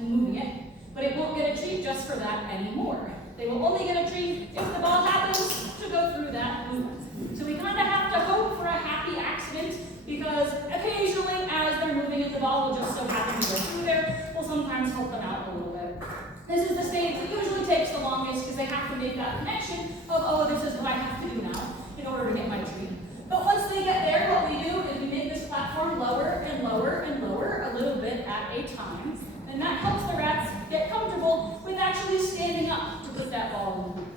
and moving it, but it won't get a treat just for that anymore. They will only get a treat if the ball happens to go through that movement. So we kind of have to hope for a happy accident, because occasionally as they're moving it, the ball will just so happen to go through there. We'll sometimes help them out a little bit. This is the stage that usually takes the longest, because they have to make that connection of, oh, this is what I have to do now in order to get my treat. But once they get there, what we do is we make this platform lower and lower and lower a little bit at a time. And that helps the rats get comfortable with actually standing up to put that ball in the hoop.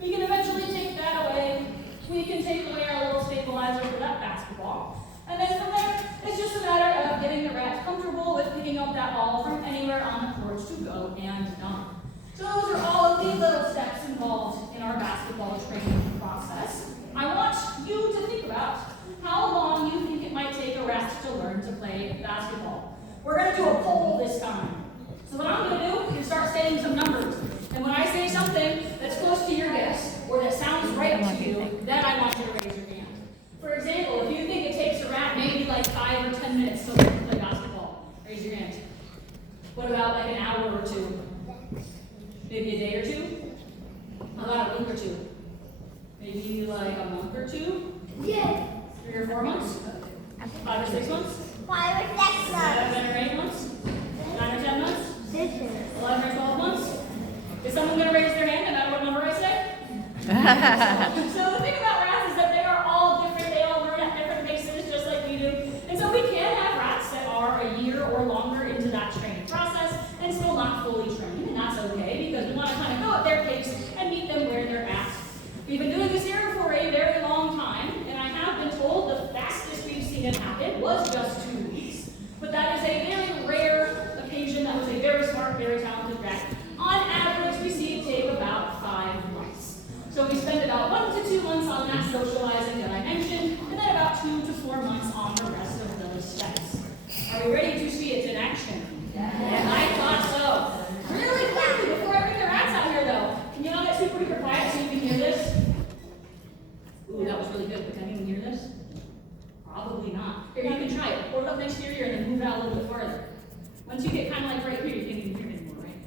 We can eventually take that away. We can take away our little stabilizer for that basketball. And then from there, it's just a matter of getting the rats comfortable with picking up that ball from anywhere on the court to go and dunk. So those are all of the little steps involved in our basketball training process. I want you to think about how long you think it might take a rat to learn to play basketball. We're going to do a poll this time. So what I'm going to do is start saying some numbers. And when I say something that's close to your guess, or that sounds right to you, then I want you to raise your hand. For example, if you think it takes a rat maybe like 5 or 10 minutes to learn to play basketball, raise your hand. What about like an hour or two? Maybe a day or two? How about a week or two? Maybe like a month or two? Yeah. 3 or 4 months? 5 or 6 months? 5 or 6 months. 7 or 8 months? 9 or 10 months? 11 or 12 months? Is someone going to raise their hand no matter what number I say? So the thing about rats is that they are all different. They all learn at different paces, just like we do. And so we can have rats that are a year or longer into that training process and still not fully trained, and that's okay, because we want to kind of go at their pace and meet them where they're at. We've been doing this here for a very long time, and I have been told the fastest we've seen it happen was just 2 weeks. But that is a very rare occasion. That was a very smart, very talented rat. On average, we see it take about 5 months. So we spend about 1 to 2 months on that socializing that I mentioned, and then about 2 to 4 months on the rest of those steps. Are we ready to see it in action? Yeah. I thought so. Really quickly, before I bring the rats out here, though, can you all get super duper quiet so you can hear this? Ooh, that was really good, but can anyone hear this? Probably not. Here, you can try it. Hold it up next to your ear and then move it out a little bit farther. Once you get kind of like right here, you can't even hear it anymore, right?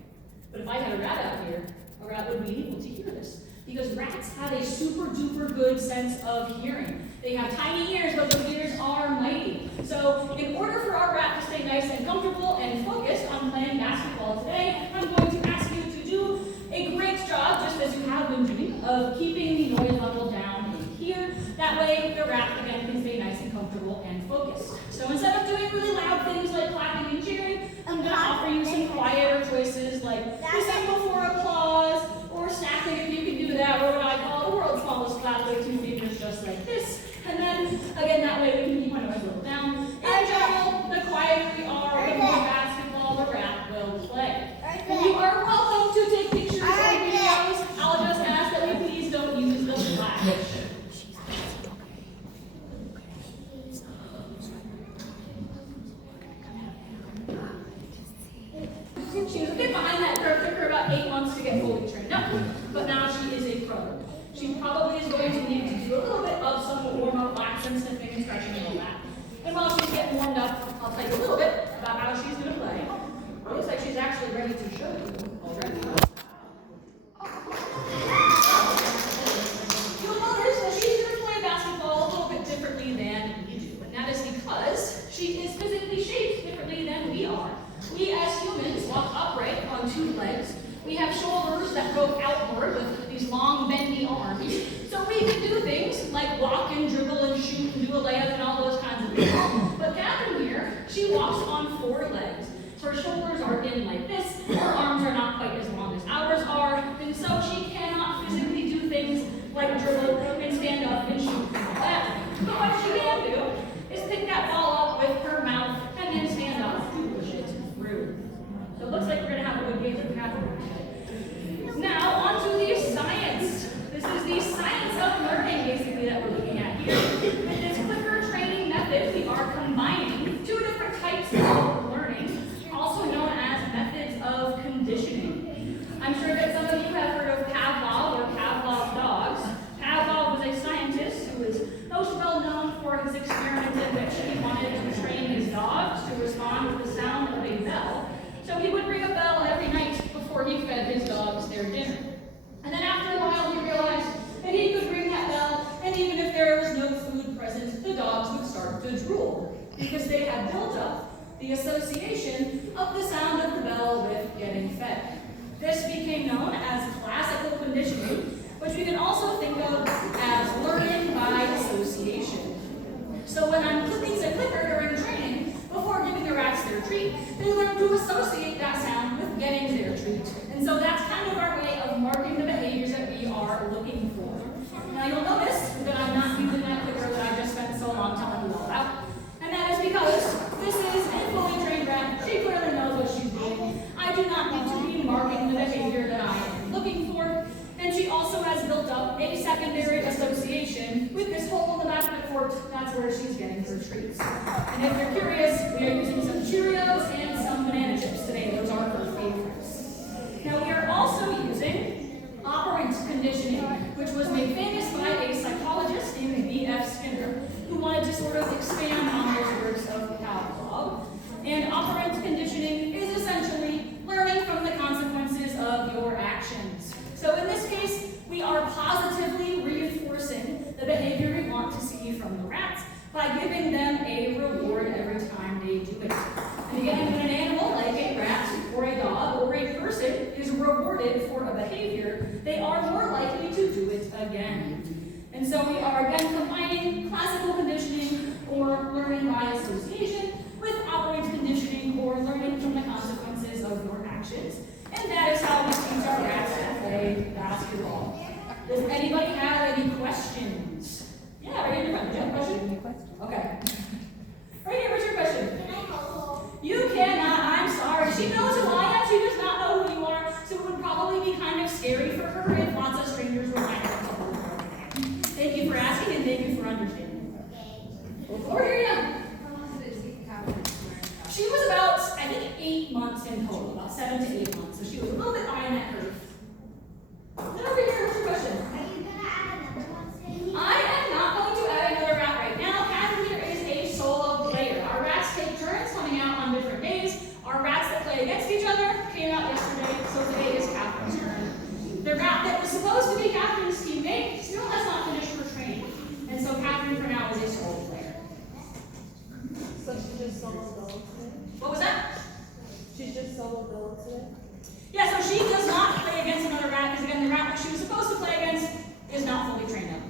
But if I had a rat out here, a rat would be able to hear this. Because rats have a super duper good sense of hearing. They have tiny ears, but those ears are mighty. So in order for our rat to stay nice and comfortable and focused on playing basketball today, I'm going to ask you to do a great job, just as you have been doing, of keeping the noise level down in here. That way the rat, again, can stay nice and comfortable and focused. So instead of doing really loud things like clapping and cheering, I'm going to offer you some quieter choices like whistle before applause, or snapping if you can do that, or what I call the world's smallest clap with 2 fingers just like this. And then, again, that way we can keep our noise level down. In general, the quieter we are when we play basketball, the rat will play. And you are welcome to take pictures or videos. I'll just ask that we please don't use the flash. She was a bit behind that curve. Took her about 8 months to get fully trained up, but now she is a pro. She probably is going to need to do a little bit of some warm-up laps and sniffing and stretching and all that. And while she's getting warmed up, I'll tell you a little bit about how she's going to play. It looks like she's actually ready to show you already. You'll notice that she's going to play basketball a little bit differently than we do, and that is because she is physically shaped differently than we are. We as humans walk upright on 2 legs. We have shoulders that go outward with these long bendy arms. So we can do things like walk and dribble and shoot and do a layup and all those kinds of things. But Catherine here, she walks on 4 legs. Her shoulders are in like this. Her arms are not quite as long as ours are. And so she cannot physically do things like dribble and stand up and shoot like that. But what she can do is pick that ball up with her mouth and then stand up to push it through. So it looks like we're going to have a good game with Catherine. Now, on to the science. This is the science of learning, basically, that we're looking at here. With this clicker training method, we are combining 2 different types of learning, also known as the association of the sound of the bell with getting fed. This became known as classical conditioning, which we can also think of as learning by association. So when I'm clicking a clicker during training, before giving the rats their treat, they learn to associate that sound with getting their treat. And so that's kind of our way of marking the behaviors that we are looking for. Now you'll notice that I'm not using that clicker that I just spent so long telling you all about. And that is because this is a fully trained rat. She clearly knows what she's doing. I do not need to be marking the behavior that I am looking for. And she also has built up a secondary association with this hole in the back of the court. That's where she's getting her treats. And if you're curious, we are using some Cheerios and some banana chips today. Those are her favorites. Now we are also using operant conditioning, which was made famous by a psychologist named B.F. Skinner, who wanted to sort of expand on those works of Pavlov. And operant conditioning is essentially learning from the consequences of your actions. So in this case, we are positively reinforcing the behavior we want to see from the rats by giving them a reward every time they do it. And again, when an animal like a rat or a dog or a person is rewarded for a behavior, they are more likely to do it again. And so we are again combining classical conditioning or learning by association with operant conditioning or learning from the consequences of your actions. And that is how we teach our rats to play basketball. Does anybody have any questions? Yeah, right in front. Do you have a question? Okay. Right here, what's your question? Can I hold? You cannot. I'm sorry. She knows who I am. She does not know who you are. So it would probably be kind of scary for her if lots of strangers were trying to hold her. Thank you for asking and thank you for understanding. Over here, yeah. She was about, I think, 8 months in total, about 7 to 8 months. So she was a little bit behind that curve. Then over here, what's your question? Are you going to add another one, Sadie? I am not going to add another rat right now. Catherine here is a solo player. Our rats take turns coming out on different days. Our rats that play against each other came out yesterday, so today is Catherine's turn. The rat that was supposed to be Catherine's teammate still has not finished her training. And so Catherine for now is a solo player. So she's just solo build today? What was that? She's just solo build today? Yeah, so she does not play against another rat because again, the rat that she was supposed to play against is not fully trained up.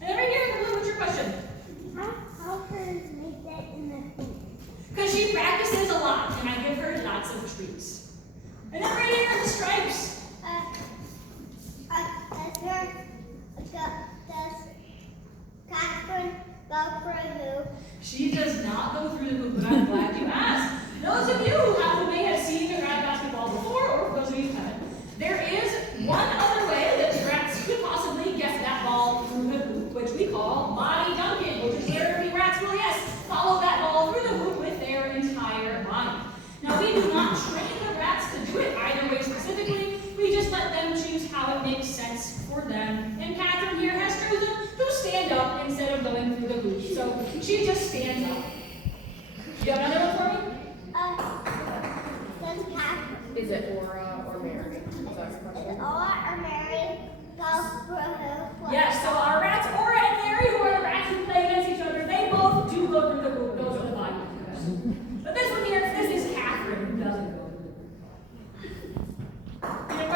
And then right here in the blue, what's your question? How can make that in the hoop? Because she practices a lot, and I give her lots of treats. And then right here in the stripes. Does Catherine go for a hoop? She does not go through the hoop, but I'm glad you asked. Those of you who may have seen the rat basketball before, or for those of you who haven't, there is one other way that rats could possibly get that ball through the hoop, which we call body dunking, which is where the rats will, yes, follow that ball through the hoop with their entire body. Now, we do not train the rats to do it either way specifically. We just let them choose how it makes sense for them. And Catherine here has chosen to stand up instead of going through the hoop. So she just stands up. Do you have another one for me? Does Catherine Is it Aura or Mary? Is that your question? or Mary go for a hoop? Yes, so our rats, Aura and Mary, who are the rats who play against each other, they both do go through the